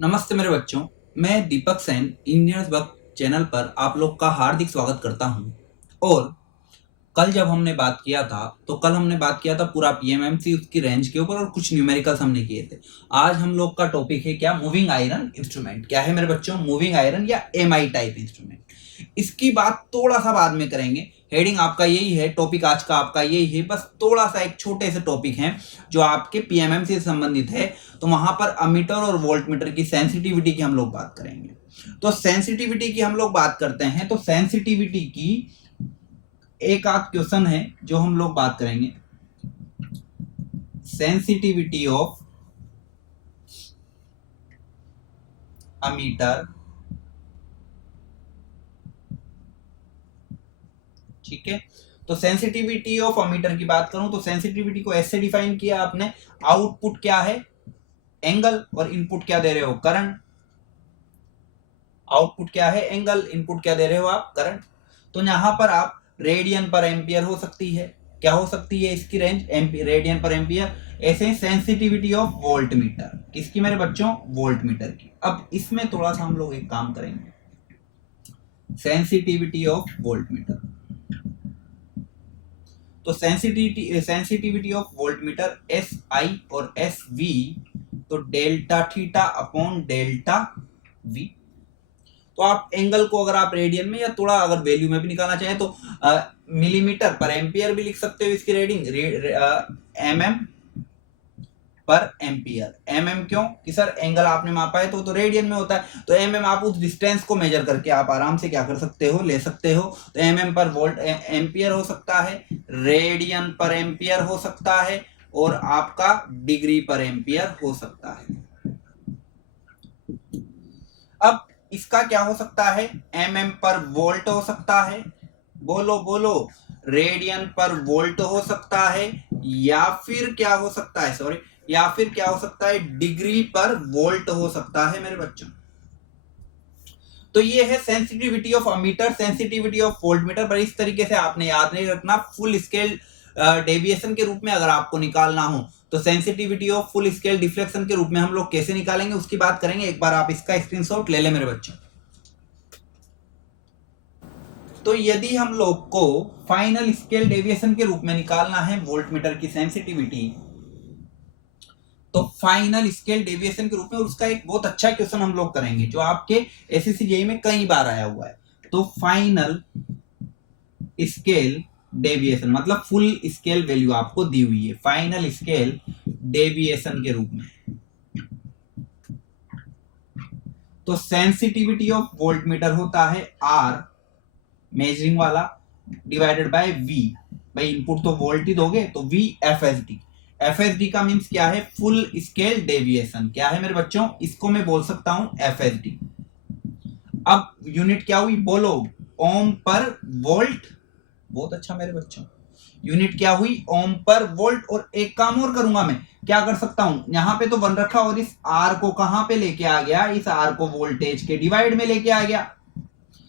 नमस्ते मेरे बच्चों। मैं दीपक सेन इंजीनियर्स वर्क चैनल पर आप लोग का हार्दिक स्वागत करता हूं। और कल जब हमने बात किया था तो कल हमने बात किया था पूरा पीएमएमसी उसकी रेंज के ऊपर और कुछ न्यूमेरिकल्स हमने किए थे। आज हम लोग का टॉपिक है क्या, मूविंग आयरन इंस्ट्रूमेंट। क्या है मेरे बच्चों? मूविंग आयरन या एमआई टाइप इंस्ट्रूमेंट। इसकी बात थोड़ा सा बाद में करेंगे। हेडिंग आपका यही है, टॉपिक आज का आपका यही है, बस थोड़ा सा एक छोटे से टॉपिक है जो आपके पीएमएमसी से संबंधित है। तो वहां पर अमीटर और वोल्ट मीटर की सेंसिटिविटी की हम लोग बात करेंगे। तो सेंसिटिविटी की हम लोग बात करते हैं तो सेंसिटिविटी की एक आध क्वेश्चन है जो हम लोग बात करेंगे। सेंसिटिविटी ऑफ अमीटर, ठीक है। तो सेंसिटिविटी ऑफ अमीटर की बात करूं तो सेंसिटिविटी को ऐसे डिफाइन किया आपने, आउटपुट क्या है एंगल और इनपुट क्या दे रहे हो करंट। आउटपुट क्या है एंगल, इनपुट क्या दे रहे हो आप करंट। तो यहां पर आप रेडियन पर एम्पियर हो सकती है, क्या हो सकती है इसकी रेंज रेडियन पर एम्पियर। ऐसे ही सेंसिटिविटी ऑफ वोल्ट मीटर, किसकी मेरे बच्चों? वोल्ट मीटर की। अब इसमें थोड़ा सा हम लोग एक काम करेंगे, सेंसिटिविटी ऑफ वोल्ट मीटर। तो sensitivity of volt meter S I और एस वी, तो delta theta upon delta we. तो आप एंगल को अगर आप रेडियन में या थोड़ा अगर वैल्यू में भी निकालना चाहें तो मिलीमीटर पर एम्पियर भी लिख सकते हो इसकी रीडिंग, एमएम पर एम्पियर। एमएम क्यों कि सर एंगल आपने मापा है तो रेडियन में होता है, तो एमएम आप उस डिस्टेंस को मेजर करके आप आराम से क्या कर सकते हो, ले सकते हो। तो एमएम पर वोल्ट एम्पियर हो सकता है, रेडियन पर एम्पियर हो सकता है, और आपका डिग्री पर एम्पियर हो सकता है। अब इसका क्या हो सकता है, एमएम पर वोल्ट हो सकता है, बोलो बोलो, रेडियन पर वोल्ट हो सकता है, या फिर क्या हो सकता है, सॉरी, या फिर क्या हो सकता है डिग्री पर वोल्ट हो सकता है मेरे बच्चों। तो ये है sensitivity of ammeter, sensitivity of volt meter. पर इस तरीके से आपने याद नहीं रखना, फुल स्केल डेविएशन के रूप में अगर आपको निकालना हो तो sensitivity of full scale deflection के रूप में हम लोग कैसे निकालेंगे उसकी बात करेंगे। एक बार आप इसका स्क्रीनशॉट ले ले मेरे बच्चों। तो यदि हम लोग को फाइनल स्केल डेविएशन के रूप में निकालना है वोल्ट मीटर की सेंसिटिविटी, तो फाइनल स्केल डेविएशन के रूप में, और उसका एक बहुत अच्छा क्वेश्चन हम लोग करेंगे जो आपके एसएससी जेईई में कई बार आया हुआ है। तो फाइनल स्केल डेविएशन मतलब फुल स्केल वैल्यू आपको दी हुई है फाइनल स्केल डेविएशन के रूप में। तो सेंसिटिविटी ऑफ वोल्ट मीटर होता है आर मेजरिंग वाला डिवाइडेड बाय वी। भाई इनपुट तो वोल्ट ही दोगे तो V F S D. F S D का मीन्स क्या है, फुल स्केल डेविएशन। क्या है मेरे बच्चों, इसको मैं बोल सकता हूं एफ एस डी। अब यूनिट क्या हुई बोलो, ओम पर वोल्ट। बहुत अच्छा मेरे बच्चों, यूनिट क्या हुई ओम पर वोल्ट। और एक काम और करूंगा मैं, क्या कर सकता हूं, यहां पे तो वन रखा और इस आर को कहां पे लेके आ गया, इस आर को वोल्टेज के डिवाइड में लेके आ गया।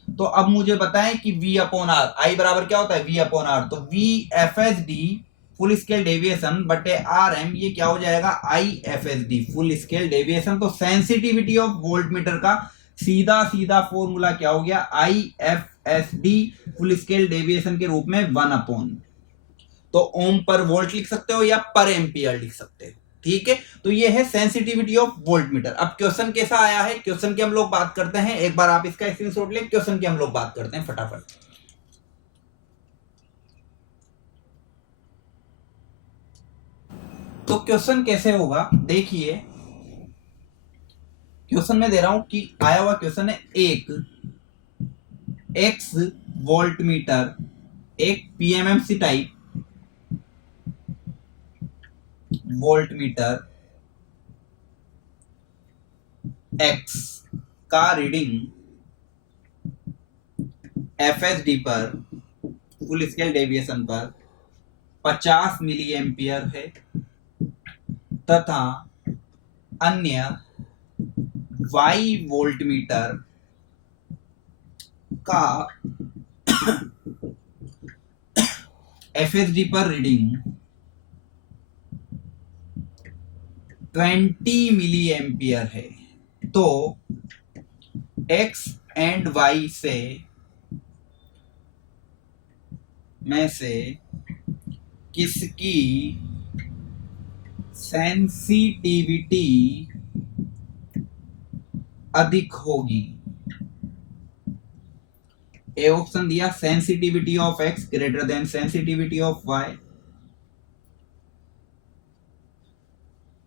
तो अब मुझे बताएं कि V अपॉन आर, आई बराबर क्या होता है V अपॉन आर। तो V F S D full scale deviation बटे आर एम, ये क्या हो जाएगा I F S D full scale deviation. तो सेंसिटिविटी ऑफ वोल्ट मीटर का सीधा सीधा फॉर्मूला क्या हो गया, I F S D full scale deviation के रूप में 1 अपॉन, तो ओम पर वोल्ट लिख सकते हो या पर एम्पियर लिख सकते हो, ठीक है। तो ये है सेंसिटिविटी ऑफ वोल्ट मीटर। अब क्वेश्चन कैसा आया है, क्वेश्चन की हम लोग बात करते हैं। एक बार आप इसका स्क्रीनशॉट लें, क्वेश्चन की हम लोग बात करते हैं फटाफट। तो क्वेश्चन कैसे होगा देखिए, क्वेश्चन में दे रहा हूं कि आया हुआ क्वेश्चन है, एक एक्स वोल्ट मीटर, एक PMMC type volt meter x का रीडिंग एफएसडी पर फुल स्केल डेविएशन पर 50 मिली एम्पियर है, तथा अन्य वाई वोल्ट मीटर का एफएसडी पर रीडिंग 20 मिली एम्पियर है। तो x एंड y में से किसकी सेंसिटिविटी अधिक होगी? ए ऑप्शन दिया sensitivity of x greater than sensitivity of y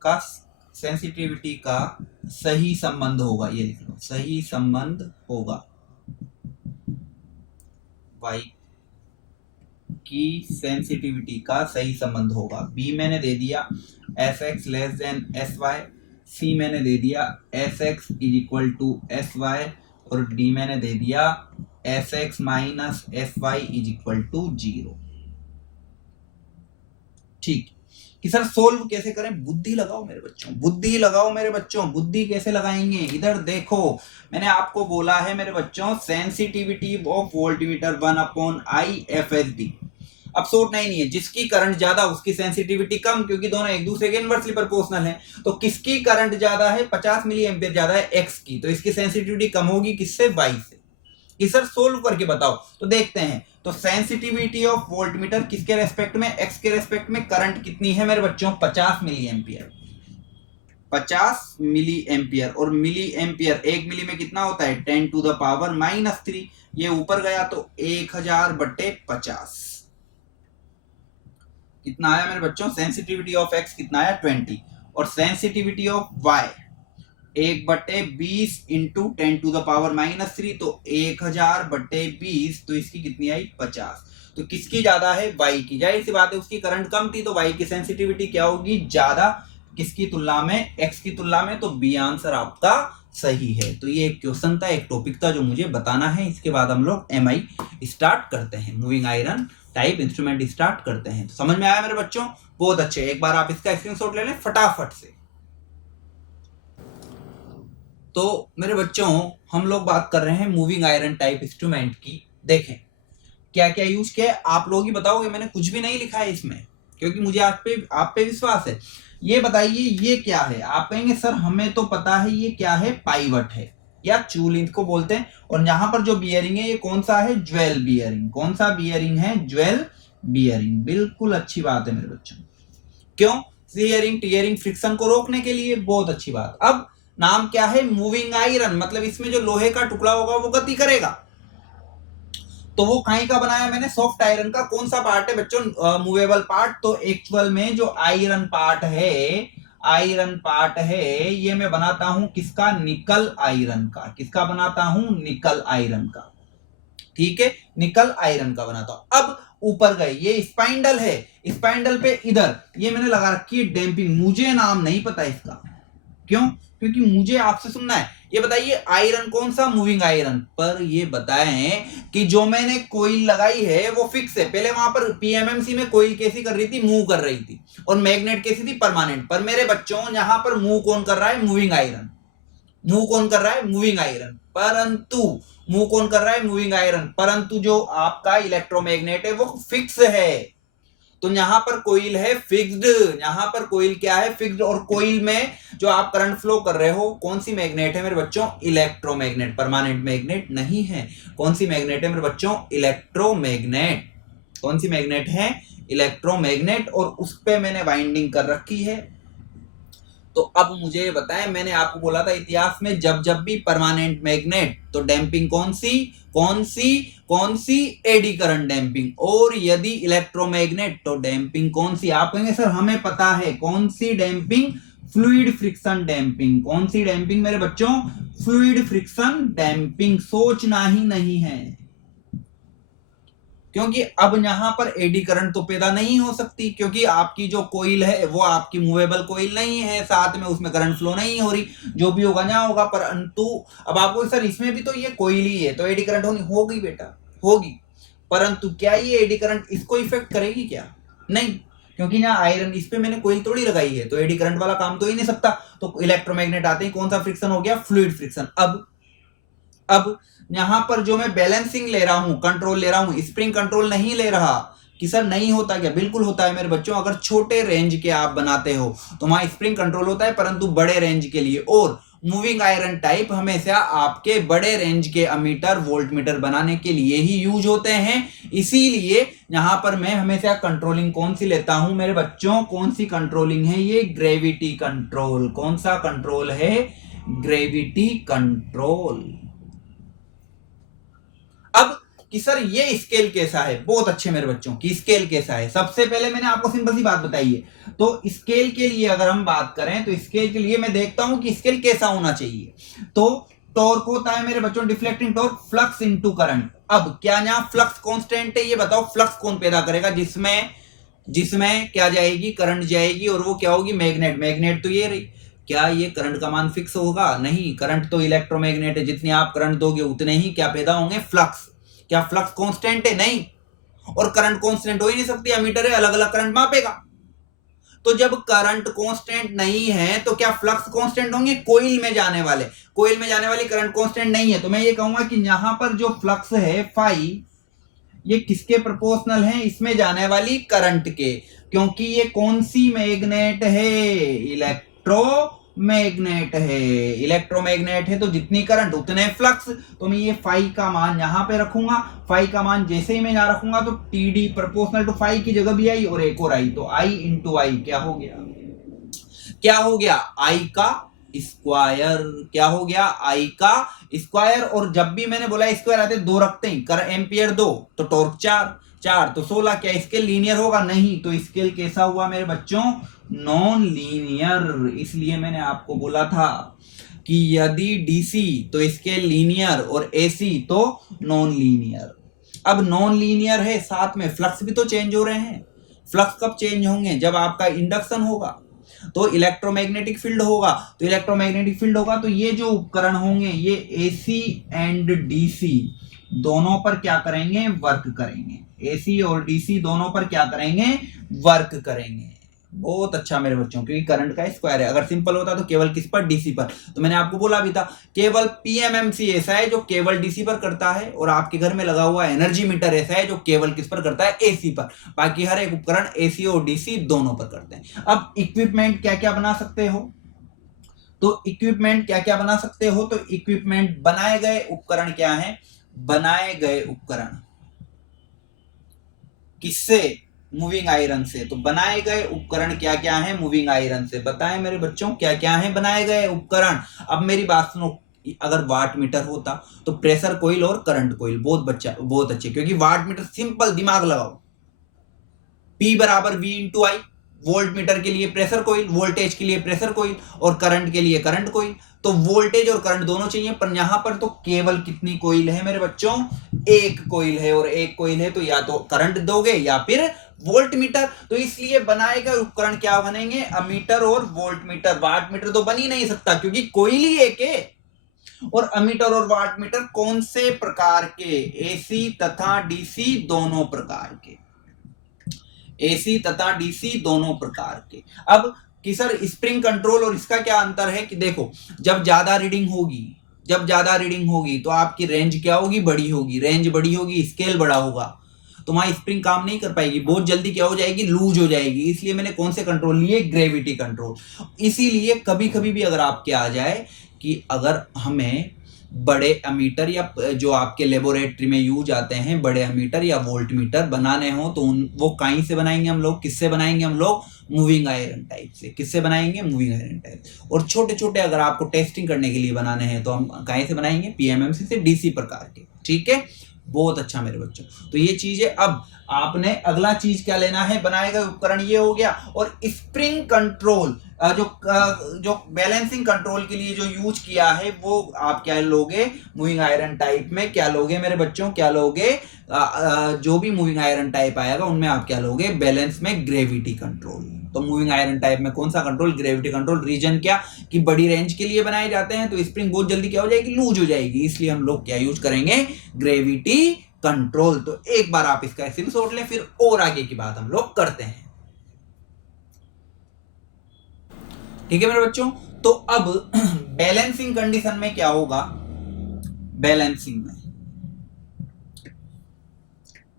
का सेंसिटिविटी का सही संबंध होगा, ये लिख लो, सही संबंध होगा y की सेंसिटिविटी का सही संबंध होगा। बी मैंने दे दिया fx less than sy, C मैंने दे दिया fx is equal to sy और डी मैंने दे दिया fx minus fy is equal to 0। ठीक कि सर सोल्व कैसे करें? बुद्धि लगाओ मेरे बच्चों, बुद्धि लगाओ मेरे बच्चों। बुद्धि कैसे लगाएंगे? इधर देखो, मैंने आपको बोला है मेरे बच्चों sensitivity of voltmeter 1/I FSD। अब सोचना नहीं है, जिसकी करंट ज्यादा उसकी सेंसिटिविटी कम, क्योंकि दोनों एक दूसरे के इनवर्सली प्रोपोर्शनल हैं। तो किसकी करंट ज्यादा है? 50 मिली एम्पियर ज्यादा है एक्स की, तो इसकी सेंसिटिविटी कम होगी किससे? वाई से। कि सर सोल्व करके बताओ, तो देखते हैं। तो सेंसिटिविटी ऑफ वोल्टमीटर किसके रेस्पेक्ट में? एक्स के रेस्पेक्ट में। करंट कितनी है मेरे बच्चों? 50 मिली एम्पियर, 50 मिली एम्पियर। और मिली एम्पियर 1 मिली में कितना होता है? 10 टू द पावर -3। ये ऊपर गया तो 1000/50 कितना आया मेरे बच्चों? सेंसिटिविटी ऑफ एक्स कितना आया? 20। और sensitivity of Y 1/20 into 10 to the power -3, तो 1000/20, तो इसकी कितनी आई? 50। तो किसकी ज्यादा है? वाई की। जाहिर सी बात है, उसकी करंट कम थी तो वाई की सेंसिटिविटी क्या होगी? ज्यादा। किसकी तुलना में? एक्स की तुलना में। तो बी आंसर आपका सही है। तो ये एक क्वेश्चन था, एक टॉपिक था जो मुझे बताना है। इसके बाद हम लोग MI स्टार्ट करते हैं, moving iron type instrument start करते हैं। तो समझ में आया मेरे बच्चों? बहुत अच्छे। एक बार आप इसका स्क्रीनशॉट ले लें फटाफट से। तो मेरे बच्चों हम लोग बात कर रहे हैं मूविंग आयरन टाइप इंस्ट्रूमेंट की। देखें क्या क्या यूज किया है, आप लोग ही बताओगे, मैंने कुछ भी नहीं लिखा है इसमें, क्योंकि मुझे आप पे विश्वास है। ये बताइए ये क्या है? आप कहेंगे सर हमें तो पता है ये क्या है, पाइवट है या चूलिंथ को बोलते हैं। और यहाँ पर जो बियरिंग है ये कौन सा है? Jewel bearing. कौन सा बियरिंग है? Jewel bearing. बिल्कुल अच्छी बात है मेरे बच्चों। क्यों? शीयरिंग टीयरिंग फ्रिक्शन को रोकने के लिए। बहुत अच्छी बात। अब नाम क्या है? मूविंग आयरन, मतलब इसमें जो लोहे का टुकड़ा होगा वो गति करेगा। तो वो काहे का बनाया मैंने? सॉफ्ट आयरन का। कौन सा पार्ट है बच्चों? Movable part. तो एक्चुअल में जो आयरन पार्ट है ये मैं बनाता हूं किसका? निकल आयरन का। किसका बनाता हूं? निकल आयरन का। ठीक है, निकल आयरन का बनाता हूं। अब ऊपर गए, ये स्पाइंडल है, स्पाइंडल पे इधर ये मैंने लगा रखी है डैम्पिंग। मुझे नाम नहीं पता इसका। क्यों? क्योंकि मुझे आपसे सुनना है। ये बताइए आयरन कौन सा? Moving iron. पर ये बताएं कि जो मैंने कोईल लगाई है वो फिक्स है। पहले वहां पर पीएमएमसी में कोईल कैसी कर रही थी? मूव कर रही थी। और मैग्नेट कैसी थी? परमानेंट। पर मेरे बच्चों यहां पर मूव कौन कर रहा है? Moving iron. मूव कौन कर रहा है? Moving iron. परंतु मूव कौन कर रहा है? Moving iron. परंतु जो आपका इलेक्ट्रोमैग्नेट है वो फिक्स है। तो यहां पर कोईल है फिक्स्ड। यहां पर कोईल क्या है? फिक्स्ड। और कोईल में जो आप करंट फ्लो कर रहे हो कौन सी मैग्नेट है मेरे बच्चों? इलेक्ट्रोमैग्नेट। परमानेंट मैग्नेट नहीं है। कौन सी मैग्नेट है मेरे बच्चों? इलेक्ट्रोमैग्नेट। कौन सी मैग्नेट है? इलेक्ट्रोमैग्नेट। और उस पे मैंने वाइंडिंग कर रखी है। तो अब मुझे बताएं, मैंने आपको बोला था इतिहास में जब जब भी परमानेंट मैग्नेट तो डैम्पिंग कौन सी? कौन सी? कौन सी? Eddy current damping. और यदि इलेक्ट्रोमैग्नेट तो डैम्पिंग कौन सी? आप कहेंगे सर हमें पता है। कौन सी डैम्पिंग? Fluid friction damping. कौन सी डैम्पिंग मेरे बच्चों? Fluid friction damping. सोचना ही नहीं है, क्योंकि अब यहां पर एडी करंट तो पैदा नहीं हो सकती, क्योंकि आपकी जो कोईल है वो आपकी मूवेबल कोईल नहीं है, साथ में उसमें करंट फ्लो नहीं हो रही। जो भी होगा ना होगा। परंतु अब आपको सर इसमें भी तो ये कोईल ही है तो एडी करंट होगी बेटा, होगी। परंतु क्या ये एडी करंट इसको इफेक्ट करेगी क्या? नहीं, क्योंकि यहाँ आयरन इस पे मैंने कोईल थोड़ी लगाई है, तो एडी करंट वाला काम तो ही नहीं सकता। तो इलेक्ट्रोमैग्नेट आते ही कौन सा फ्रिक्शन हो गया? Fluid friction. अब यहां पर जो मैं बैलेंसिंग ले रहा हूं, कंट्रोल ले रहा हूं, स्प्रिंग कंट्रोल नहीं ले रहा। कि सर नहीं होता क्या? बिल्कुल होता है मेरे बच्चों। अगर छोटे रेंज के आप बनाते हो तो वहां स्प्रिंग कंट्रोल होता है, परंतु बड़े रेंज के लिए और मूविंग आयरन टाइप हमेशा आपके बड़े रेंज के अमीटर वोल्ट मीटर बनाने के लिए ही यूज होते हैं। इसीलिए यहां पर मैं हमेशा कंट्रोलिंग कौन सी लेता हूं मेरे बच्चों, कौन सी कंट्रोलिंग है ये, ग्रेविटी कंट्रोल। कौन सा कंट्रोल है, ग्रेविटी कंट्रोल। अब कि सर ये स्केल कैसा है, बहुत अच्छे मेरे बच्चों की स्केल कैसा है। सबसे पहले मैंने आपको सिंपल सी बात बताई है, तो स्केल के लिए अगर हम बात करें तो स्केल के लिए मैं देखता हूं कि स्केल कैसा होना चाहिए। तो टॉर्क होता है मेरे बच्चों deflecting torque flux into current. अब क्या यहां फ्लक्स कांस्टेंट है, ये बताओ फ्लक्स कौन पैदा करेगा, जिसमें क्या जाएगी, करंट जाएगी, और वो क्या होगी, मैग्नेट। मैग्नेट तो ये रही, क्या ये करंट का मान फिक्स होगा, नहीं, करंट तो इलेक्ट्रोमैग्नेट है, जितनी आप करंट दोगे उतने ही क्या पैदा होंगे, फ्लक्स। क्या फ्लक्स कांस्टेंट है, नहीं, और करंट कांस्टेंट हो ही नहीं सकती, एमीटर है, अलग अलग करंट मापेगा। तो जब करंट कांस्टेंट नहीं है तो क्या फ्लक्स कांस्टेंट होंगे, कोइल में जाने वाली करंट कांस्टेंट नहीं है। तो मैं ये कहूंगा कि यहां पर जो फ्लक्स है फाई, ये किसके प्रोपोर्शनल है, इसमें जाने वाली करंट के, क्योंकि ये कौन सी मैग्नेट है, इलेक्ट्रोमैग्नेट है, तो जितनी करंट उतने फ्लक्स। तो मैं ये फाई का मान यहां पे रखूंगा। फाई का मान जैसे ही मैं यहां रखूंगा तो टीडी प्रोपोर्शनल टू फाई की जगह भी आई और एक और आई, तो आई इंटू आई क्या हो गया, आई का स्क्वायर। क्या हो गया, आई का स्क्वायर। और जब भी मैंने बोला स्क्वायर आते दो रखते ही, कर एम्पियर 2 तो टॉर्क 4 तो 16। क्या स्केल लीनियर होगा, नहीं, तो स्केल कैसा हुआ मेरे बच्चों, नॉन लीनियर। इसलिए मैंने आपको बोला था कि यदि डीसी तो स्केल लीनियर और एसी तो नॉन लीनियर। अब नॉन लीनियर है, साथ में फ्लक्स भी तो चेंज हो रहे हैं। फ्लक्स कब चेंज होंगे, जब आपका इंडक्शन होगा तो इलेक्ट्रोमैग्नेटिक फील्ड होगा, तो ये जो उपकरण होंगे ये एसी एंड डीसी दोनों पर क्या करेंगे, वर्क करेंगे। एसी और डीसी दोनों पर क्या करेंगे, वर्क करेंगे। बहुत अच्छा मेरे बच्चों, क्योंकि करंट का स्क्वायर है। अगर सिंपल होता तो केवल किस पर, डीसी पर। तो मैंने आपको बोला भी था, केवल पीएमएमसी ऐसा है जो केवल डीसी पर करता है, और आपके घर में लगा हुआ एनर्जी मीटर ऐसा है जो केवल किस पर करता है, एसी पर। बाकी हर एक उपकरण एसी और डीसी दोनों पर करते हैं। अब इक्विपमेंट क्या क्या बना सकते हो, तो इक्विपमेंट क्या क्या बना सकते हो, तो इक्विपमेंट बनाए गए उपकरण क्या है, बनाए गए उपकरण किससे, मूविंग आयरन से। तो बनाए गए उपकरण क्या क्या है, मूविंग आयरन से। बताएं मेरे बच्चों क्या क्या है बनाए गए उपकरण। अब मेरी बात सुनो, अगर वाट मीटर होता तो प्रेशर कोइल और करंट कोइल बहुत अच्छे, क्योंकि वाट मीटर सिंपल, दिमाग लगाओ, P बराबर V इंटू आई, वोल्ट मीटर के लिए प्रेशर कोइल, वोल्टेज के लिए प्रेशर कोइल, और करंट के लिए करंट कोइल। तो वोल्टेज और करंट दोनों चाहिए, पर यहां पर तो केवल कितनी कोइल है मेरे बच्चों, एक कोइल है, और एक कोइल है तो या तो करंट दोगे या फिर वोल्ट मीटर। तो इसलिए बनाए गए उपकरण क्या बनेंगे, अमीटर और वोल्ट मीटर। वाट मीटर तो बन ही नहीं सकता क्योंकि कोइल ही एक है। और अमीटर और वाट मीटर कौन से प्रकार के, एसी तथा डीसी दोनों प्रकार के, एसी तथा डीसी दोनों प्रकार के। अब कि सर स्प्रिंग कंट्रोल और इसका क्या अंतर है, कि देखो जब ज्यादा रीडिंग होगी तो आपकी रेंज क्या होगी, बड़ी होगी, रेंज बड़ी होगी, स्केल बड़ा होगा, तो वहां स्प्रिंग काम नहीं कर पाएगी, बहुत जल्दी क्या हो जाएगी, लूज हो जाएगी। इसलिए मैंने कौन से कंट्रोल लिए, ग्रेविटी कंट्रोल। इसीलिए कभी कभी भी अगर आपके आ जाए कि अगर हमें बड़े अमीटर या जो आपके लेबोरेटरी में यूज आते हैं बड़े अमीटर या वोल्ट मीटर बनाने हो, तो वो कहीं से बनाएंगे हम लोग, किससे बनाएंगे हम लोग, मूविंग आयरन टाइप से। किससे बनाएंगे, मूविंग आयरन टाइप। और छोटे छोटे अगर आपको टेस्टिंग करने के लिए बनाने हैं तो हम कहीं से बनाएंगे, पीएमएमसी से, डीसी प्रकार के। ठीक है, बहुत अच्छा मेरे बच्चों, तो ये चीज है। अब आपने अगला चीज क्या लेना है, बनाए गए उपकरण ये हो गया। और स्प्रिंग कंट्रोल जो बैलेंसिंग कंट्रोल के लिए जो यूज किया है वो आप क्या लोगे, मूविंग आयरन टाइप में क्या लोगे मेरे बच्चों, क्या लोगे, जो भी मूविंग आयरन टाइप आएगा उनमें आप क्या लोगे, बैलेंस में ग्रेविटी कंट्रोल। तो मूविंग आयरन टाइप में कौन सा कंट्रोल, ग्रेविटी कंट्रोल। रीजन क्या, कि बड़ी रेंज के लिए बनाए जाते हैं, तो स्प्रिंग बहुत जल्दी क्या हो जाएगी, लूज हो जाएगी, इसलिए हम लोग क्या यूज करेंगे, ग्रेविटी कंट्रोल। तो एक बार आप इसका स्क्रीनशॉट लें, फिर और आगे की बात हम लोग करते हैं। ठीक है मेरे बच्चों, तो अब बैलेंसिंग कंडीशन में क्या होगा, बैलेंसिंग में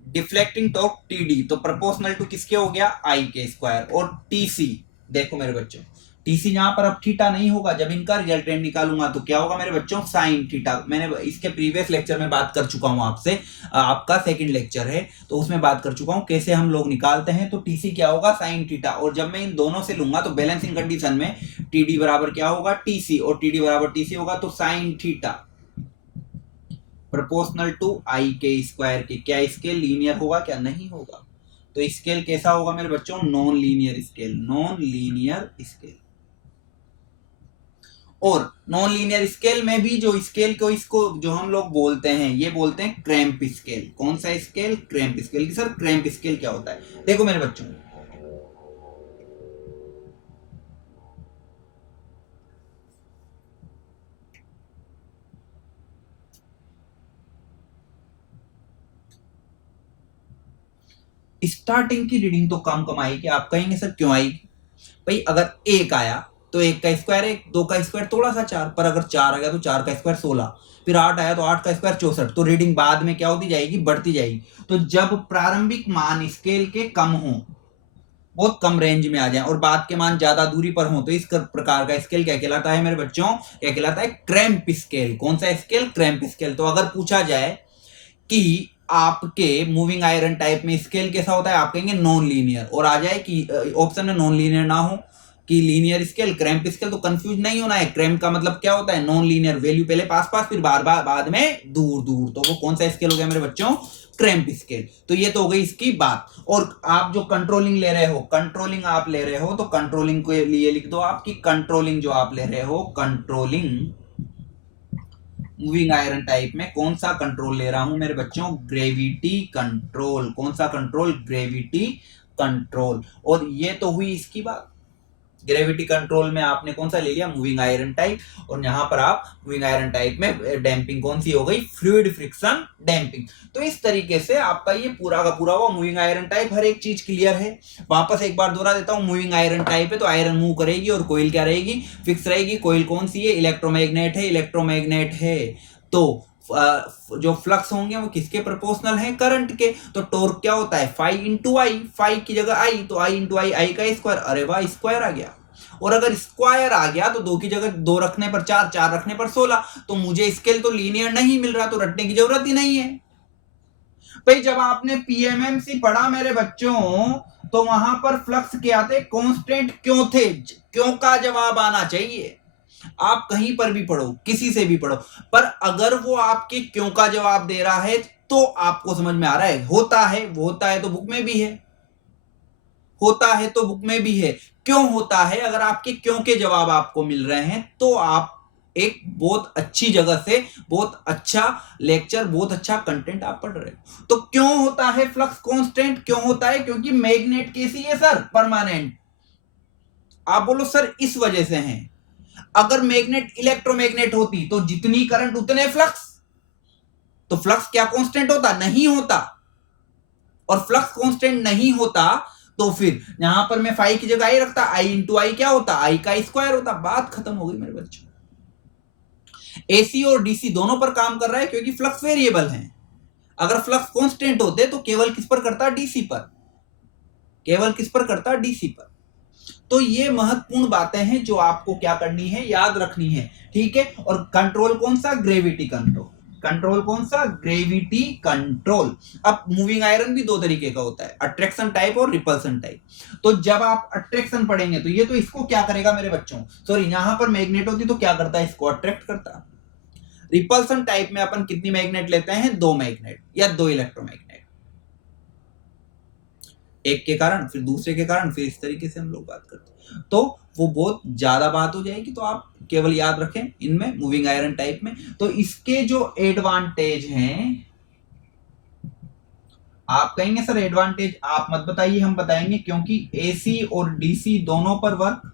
डिफ्लेक्टिंग टॉर्क टीडी तो प्रोपोर्शनल टू किसके हो गया, आई के स्क्वायर। और टीसी देखो मेरे बच्चों, टीसी यहाँ पर अब थीटा नहीं होगा, जब इनका रिजल्टेंट निकालूंगा तो क्या होगा मेरे बच्चों, साइन थीटा। मैंने इसके प्रीवियस लेक्चर में बात कर चुका हूं आपसे, आपका सेकंड लेक्चर है तो उसमें बात कर चुका हूं कैसे हम लोग निकालते हैं। तो टीसी क्या होगा, साइन थीटा। और जब मैं इन दोनों से लूंगा तो बैलेंसिंग कंडीशन में टीडी बराबर क्या होगा, टीसी, और टीडी बराबर टीसी होगा तो साइन थीटा प्रोपोर्शनल टू आई के स्क्वायर के। क्या स्केल लीनियर होगा, क्या नहीं होगा। तो स्केल कैसा होगा मेरे बच्चों, non linear scale, non linear scale. और नॉन लीनियर स्केल में भी जो स्केल को इसको जो हम लोग बोलते हैं, ये बोलते हैं क्रैम्प स्केल। कौन सा scale, cramp scale. Sir cramp scale क्या होता है, देखो मेरे बच्चों, स्टार्टिंग की रीडिंग तो कम आएगी। आप कहेंगे सर क्यों आएगी, भाई अगर एक आया तो एक का स्क्वायर एक, दो का स्क्वायर थोड़ा सा चार, पर अगर चार आ गया तो चार का स्क्वायर 16, फिर आठ आया तो आठ का स्क्वायर 64। तो रीडिंग बाद में क्या होती जाएगी, बढ़ती जाएगी। तो जब प्रारंभिक मान स्केल के कम हो, बहुत कम रेंज में आ जाए, और बाद के मान ज्यादा दूरी पर हो, तो इस प्रकार का स्केल क्या कहलाता है मेरे बच्चों, क्या कहलाता है, क्रैम्प स्केल। कौन सा स्केल, क्रैम्प स्केल। तो अगर पूछा जाए कि आपके मूविंग आयरन टाइप में स्केल कैसा होता है, आप कहेंगे नॉन लीनियर, और आ जाए कि ऑप्शन में नॉन लीनियर ना हो कि लीनियर स्केल, क्रैम्प स्केल, तो कंफ्यूज नहीं होना है। क्रैम्प का मतलब क्या होता है, नॉन लीनियर, वैल्यू पहले पास पास फिर बार बार बाद में दूर दूर। तो वो कौन सा स्केल हो गया मेरे बच्चों, क्रैम्प स्केल। तो ये तो हो गई इसकी बात। और आप जो कंट्रोलिंग ले रहे हो, कंट्रोलिंग आप ले रहे हो, तो कंट्रोलिंग के लिए लिख दो आपकी कंट्रोलिंग जो आप ले रहे हो, कंट्रोलिंग मूविंग आयरन टाइप में कौन सा कंट्रोल ले रहा हूं मेरे बच्चों, ग्रेविटी कंट्रोल। कौन सा कंट्रोल, ग्रेविटी कंट्रोल। और ये तो हुई इसकी बात, ग्रेविटी कंट्रोल में आपने कौन सा ले लिया, मूविंग आयरन टाइप। और यहां पर आप मूविंग आयरन टाइप में डैम्पिंग कौन सी हो गई, फ्लूइड फ्रिक्शन डैम्पिंग। तो इस तरीके से आपका ये पूरा का पूरा हुआ मूविंग आयरन टाइप। हर एक चीज क्लियर है। वापस एक बार दोहरा देता हूं, मूविंग आयरन टाइप है तो आयरन मूव करेगी और कोयल क्या रहेगी, फिक्स रहेगी। कोयल कौन सी है, इलेक्ट्रोमैग्नेट है, इलेक्ट्रोमैग्नेट है। तो जो फ्लक्स होंगे वो किसके प्रोपोर्शनल हैं, करंट के। तो टॉर्क क्या होता है, फाई इंटू आई, फाई की जगह आई, तो आई इंटू आई, आई का स्क्वायर। अरे वाह, स्क्वायर आ गया। और अगर स्क्वायर आ गया तो दो की जगह दो रखने पर चार, चार रखने पर 16। तो मुझे स्केल तो लीनियर नहीं मिल रहा, तो रटने की जरूरत ही नहीं है। भाई जब आपने पीएमएमसी पढ़ा मेरे बच्चों, तो वहां पर फ्लक्स क्या थे, कांस्टेंट क्यों थे, क्यों का जवाब आना चाहिए। आप कहीं पर भी पढ़ो, किसी से भी पढ़ो, पर अगर वो आपके क्यों का जवाब दे रहा है तो आपको समझ में आ रहा है। होता है, वो होता है तो बुक में भी है, होता है तो बुक में भी है। क्यों होता है, अगर आपके क्यों के जवाब आपको मिल रहे हैं तो आप एक बहुत अच्छी जगह से बहुत अच्छा लेक्चर, बहुत अच्छा कंटेंट आप पढ़ रहे हो। तो क्यों होता है फ्लक्स कांस्टेंट, क्यों होता है, क्योंकि मैग्नेट कैसी है सर, परमानेंट। आप बोलो सर इस वजह से है। अगर मैग्नेट इलेक्ट्रोमैग्नेट होती तो जितनी करंट उतने फ्लक्स, तो फ्लक्स क्या कांस्टेंट होता, नहीं होता। और फ्लक्स कांस्टेंट नहीं होता तो फिर यहां पर मैं फाई की जगह आई रखता, आई इंटू आई क्या होता, आई का स्क्वायर होता। बात खत्म हो गई मेरे बच्चों। एसी और डीसी दोनों पर काम कर रहा है क्योंकि फ्लक्स वेरिएबल है। अगर फ्लक्स कांस्टेंट होते तो केवल किस पर करता, डीसी पर, केवल किस पर करता, डीसी पर। तो ये महत्वपूर्ण बातें हैं जो आपको क्या करनी है, याद रखनी है, ठीक है। और कंट्रोल कौन सा, ग्रेविटी कंट्रोल। कंट्रोल कौन सा, ग्रेविटी कंट्रोल। अब मूविंग आयरन भी दो तरीके का होता है, अट्रैक्शन टाइप और रिपल्सन टाइप। तो जब आप अट्रैक्शन पढ़ेंगे तो ये तो इसको क्या करेगा मेरे बच्चों, सॉरी यहां पर मैग्नेट होती तो क्या करता है, इसको अट्रैक्ट करता। रिपल्सन टाइप में अपन कितनी मैग्नेट लेते हैं, दो मैग्नेट या दो इलेक्ट्रोमैग्नेट, एक के कारण फिर दूसरे के कारण, फिर इस तरीके से हम लोग बात करते हैं। तो वो बहुत ज्यादा बात हो जाएगी, तो आप केवल याद रखें इनमें मूविंग आयरन टाइप में। तो इसके जो एडवांटेज हैं, आप कहेंगे सर एडवांटेज आप मत बताइए, हम बताएंगे, क्योंकि एसी और डीसी दोनों पर वर्क।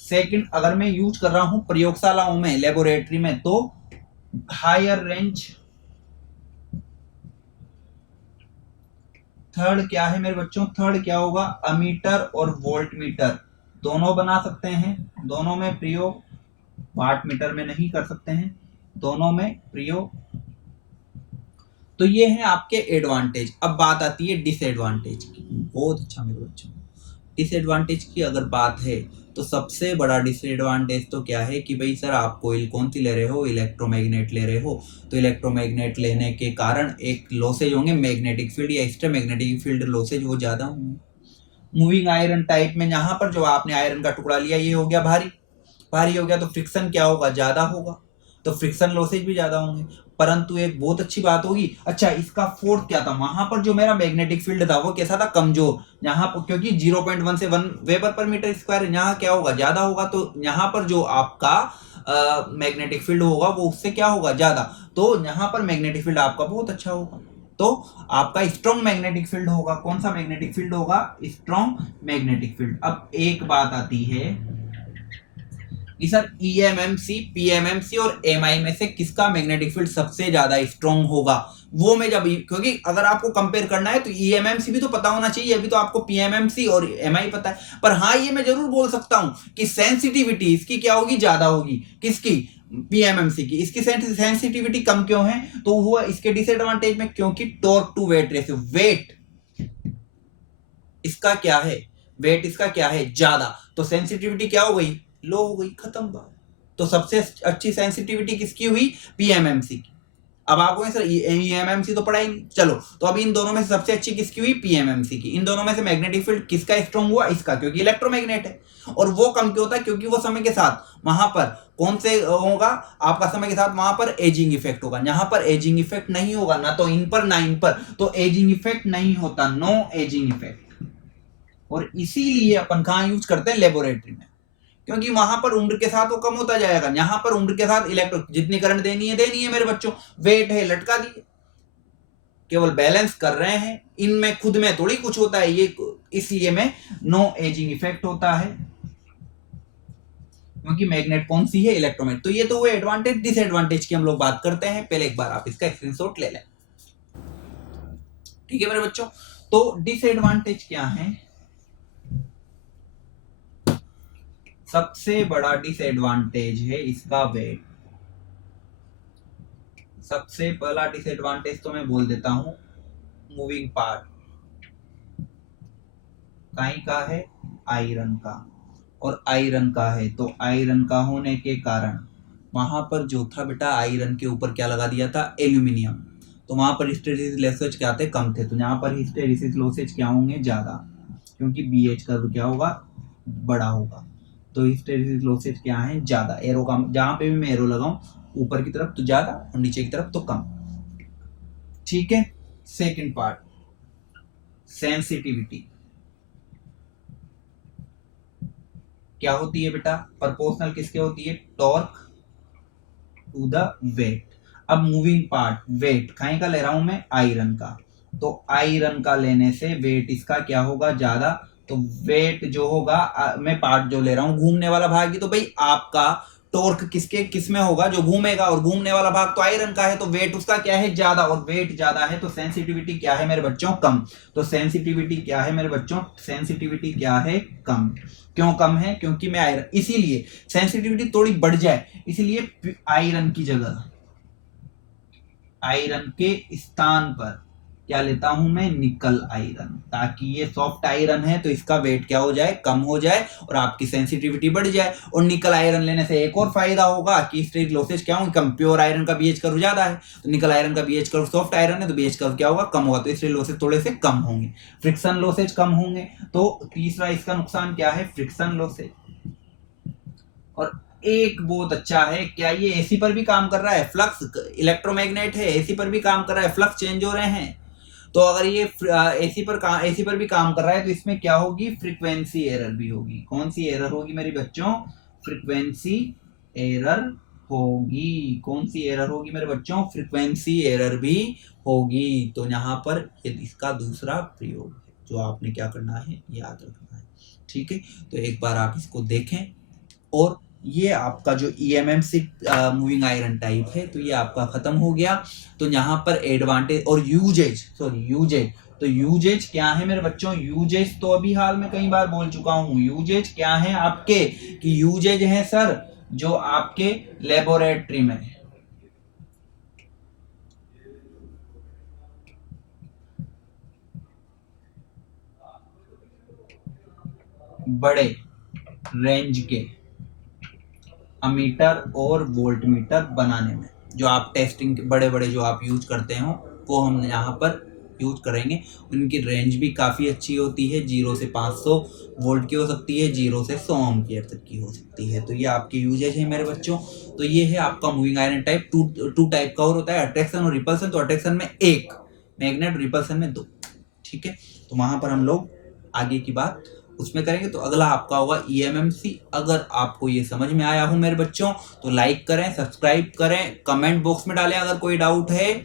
सेकंड, अगर मैं यूज कर रहा हूं प्रयोगशालाओं में, लेबोरेटरी में, तो हायर रेंज। थर्ड क्या है मेरे बच्चों, थर्ड क्या होगा, अमीटर और वोल्ट मीटर दोनों बना सकते हैं, दोनों में प्रयोग। वाट मीटर में नहीं कर सकते हैं, दोनों में प्रयोग। तो ये है आपके एडवांटेज। अब बात आती है डिसएडवांटेज की। बहुत अच्छा मेरे बच्चों, डिसएडवांटेज की अगर बात है तो सबसे बड़ा डिसएडवांटेज तो क्या है कि भाई सर आप कोयल कौन सी ले रहे हो, इलेक्ट्रोमैग्नेट ले रहे हो, तो इलेक्ट्रोमैग्नेट लेने के कारण एक लॉसेज होंगे, मैग्नेटिक फील्ड या एक्स्ट्रा मैग्नेटिक फील्ड लॉसेज वो ज्यादा होंगे। मूविंग आयरन टाइप में यहाँ पर जो आपने आयरन का टुकड़ा लिया ये हो गया भारी, भारी हो गया तो फ्रिक्शन क्या होगा, ज्यादा होगा, तो फ्रिक्शन लॉसेज भी ज्यादा होंगे। परंतु एक बहुत अच्छी बात होगी, अच्छा इसका फोर्थ क्या था, वहां पर जो मेरा मैग्नेटिक फील्ड था वो कैसा था, कमजोर, यहाँ पर क्योंकि 0.1 से 1 वेबर पर मीटर स्क्वायर, यहाँ क्या होगा, ज्यादा होगा, तो यहाँ पर जो आपका मैग्नेटिक फील्ड होगा वो उससे क्या होगा, ज्यादा, तो यहाँ पर मैग्नेटिक फील्ड आपका बहुत अच्छा होगा, तो आपका स्ट्रॉन्ग मैग्नेटिक फील्ड होगा। कौन सा मैग्नेटिक फील्ड होगा, स्ट्रॉन्ग मैग्नेटिक फील्ड। अब एक बात आती है कि सर ईएमएमसी, पीएमएमसी और एमआई में से किसका मैग्नेटिक फील्ड सबसे ज्यादा स्ट्रॉन्ग होगा, वो मैं जब, क्योंकि अगर आपको कंपेयर करना है तो ईएमएमसी भी तो पता होना चाहिए, अभी तो आपको पीएमएमसी और एमआई पता है, पर हाँ ये मैं जरूर बोल सकता हूं कि सेंसिटिविटी इसकी क्या होगी, ज्यादा होगी, किसकी, पीएमएमसी की। इसकी सेंसिटिविटी कम क्यों है, तो वो इसके डिसएडवांटेज में, क्योंकि torque to weight ratio, weight इसका क्या है, वेट इसका क्या है, ज्यादा, तो सेंसिटिविटी क्या हो गई, लो हो गई, खत्म बात। तो सबसे अच्छी सेंसिटिविटी किसकी हुई, पीएमएमसी की। अब आपको सर ईएमएमसी तो पढ़ा ही नहीं, चलो तो अभी इन दोनों में से सबसे अच्छी किसकी हुई, पीएमएमसी की। इन दोनों में से मैग्नेटिक फील्ड किसका स्ट्रॉन्ग हुआ, इसका, क्योंकि इलेक्ट्रोमैग्नेट है, और वो कम क्यों होता है, क्योंकि वो समय के साथ वहां पर कौन से होगा, आपका समय के साथ वहां पर एजिंग इफेक्ट होगा, यहां पर एजिंग इफेक्ट नहीं होगा, ना तो इन पर ना इन पर, तो एजिंग इफेक्ट नहीं होता, नो एजिंग इफेक्ट। और इसीलिए अपन कहां यूज करते हैं, लेबोरेटरी में, क्योंकि वहां पर उम्र के साथ वो कम होता जाएगा, यहां पर उम्र के साथ इलेक्ट्रो जितनी करंट देनी है मेरे बच्चों, वेट है लटका दिए, केवल बैलेंस कर रहे हैं, इनमें खुद में थोड़ी कुछ होता है ये, इसलिए में नो एजिंग इफेक्ट होता है, क्योंकि मैग्नेट कौन सी है, इलेक्ट्रोमैग्नेट। तो ये तो वो एडवांटेज, डिसएडवांटेज की हम लोग बात करते हैं, पहले एक बार आप इसका स्क्रीनशॉट ले लें, ठीक है मेरे बच्चों। तो डिसएडवांटेज क्या है, सबसे बड़ा डिसएडवांटेज है इसका वेट। सबसे पहला डिसएडवांटेज तो मैं बोल देता हूं, मूविंग पार्ट काई का है, आयरन का, और आयरन का है, तो आयरन का होने के कारण वहां पर जो था बेटा, आयरन के ऊपर क्या लगा दिया था, एल्यूमिनियम, तो वहां पर हिस्टेरिसिस लॉसेज क्या थे, कम थे, तो यहाँ पर हिस्टेरिसिस लॉसेज क्या होंगे, ज्यादा, क्योंकि बीएच कर्व क्या होगा, बड़ा होगा, तो हिस्टेरिसिस लॉसेज क्या है, ज्यादा। एरो का जहां पे भी मैं एरो लगाऊं, ऊपर की तरफ तो ज्यादा और नीचे की तरफ तो कम, ठीक है। सेकंड पार्ट, सेंसिटिविटी क्या होती है बेटा, प्रोपोर्शनल किसके होती है, टॉर्क टू द वेट। अब मूविंग पार्ट, वेट काहे का ले रहा हूं मैं, आयरन का, तो आयरन का लेने से वेट इसका क्या होगा, ज्यादा, तो वेट जो होगा, मैं पार्ट जो ले रहा हूं घूमने वाला भाग ही, तो भाई आपका टॉर्क किसके किस में होगा, जो घूमेगा, और घूमने वाला भाग तो आयरन का है, तो वेट उसका क्या है, ज्यादा, और वेट ज्यादा है तो सेंसिटिविटी क्या है मेरे बच्चों, कम। तो सेंसिटिविटी क्या है मेरे बच्चों, सेंसिटिविटी क्या है, कम। क्यों कम है, क्योंकि मैं आयरन, इसीलिए सेंसिटिविटी थोड़ी बढ़ जाए, इसलिए आयरन की जगह, आयरन के स्थान पर क्या लेता हूं मैं, निकल आयरन, ताकि ये सॉफ्ट आयरन है तो इसका वेट क्या हो जाए, कम हो जाए, और आपकी सेंसिटिविटी बढ़ जाए। और निकल आयरन लेने से एक और फायदा होगा कि स्टेट लॉसेज क्या होंगे, कम। प्योर आयरन का बीएच कर्व ज्यादा है, तो निकल आयरन का बीएच कर्व, सॉफ्ट आयरन है तो बीएच कर्व क्या होगा, कम होगा, तो स्टेट लॉसेज थोड़े से कम होंगे, फ्रिक्शन लॉसेज कम होंगे। तो तीसरा इसका नुकसान क्या है, फ्रिक्शन लॉसेज। और एक बहुत अच्छा है, क्या ये एसी पर भी काम कर रहा है, फ्लक्स इलेक्ट्रोमैग्नेट है, एसी पर भी काम कर रहा है, फ्लक्स चेंज हो रहे हैं, तो अगर ये एसी पर भी काम कर रहा है तो इसमें क्या होगी, फ्रीक्वेंसी एरर भी होगी। कौन सी एरर होगी मेरे बच्चों, फ्रीक्वेंसी एरर होगी। कौन सी एरर होगी मेरे बच्चों, फ्रीक्वेंसी एरर भी होगी। तो यहाँ पर ये इसका दूसरा प्रयोग है जो आपने क्या करना है, याद रखना है, ठीक है। तो एक बार आप इसको देखें, और ये आपका जो ईएमएमसी मूविंग आयरन टाइप है तो ये आपका खत्म हो गया। तो यहाँ पर एडवांटेज और यूजेज, सॉरी यूजेज, तो यूजेज क्या है मेरे बच्चों, यूजेज तो अभी हाल में कई बार बोल चुका हूं, यूजेज क्या है आपके, कि यूजेज है सर जो आपके लेबोरेटरी में, बड़े रेंज के अमीटर और वोल्ट मीटर बनाने में, जो आप टेस्टिंग बड़े बड़े जो आप यूज करते हो वो हम यहाँ पर यूज करेंगे। उनकी रेंज भी काफ़ी अच्छी होती है, 0 से 500 वोल्ट की हो सकती है, 0 से 100 एम्पियर तक की हो सकती है। तो ये आपके यूजेज है मेरे बच्चों। तो ये है आपका moving iron type. Two type का और होता है, अट्रैक्शन और रिपल्सन। तो अट्रैक्शन में एक मैग्नेट, रिपल्सन में 2। ठीक है, तो वहां पर हम लोग आगे की बात उसमें करेंगे। तो अगला आपका होगा ईएमएमसी। अगर आपको ये समझ में आया हो मेरे बच्चों तो लाइक करें, सब्सक्राइब करें, कमेंट बॉक्स में डालें अगर कोई डाउट है,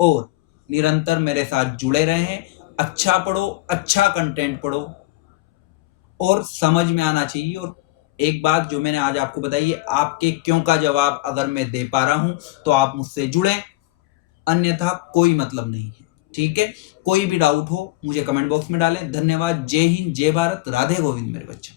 और निरंतर मेरे साथ जुड़े रहें। अच्छा पढ़ो, अच्छा कंटेंट पढ़ो और समझ में आना चाहिए। और एक बात जो मैंने आज आपको बताई है, आपके क्यों का जवाब अगर मैं दे पा रहा हूं तो आप मुझसे जुड़ें, अन्यथा कोई मतलब नहीं है। ठीक है, कोई भी डाउट हो मुझे कमेंट बॉक्स में डालें। धन्यवाद। जय हिंद, जय भारत, राधे गोविंद मेरे बच्चों।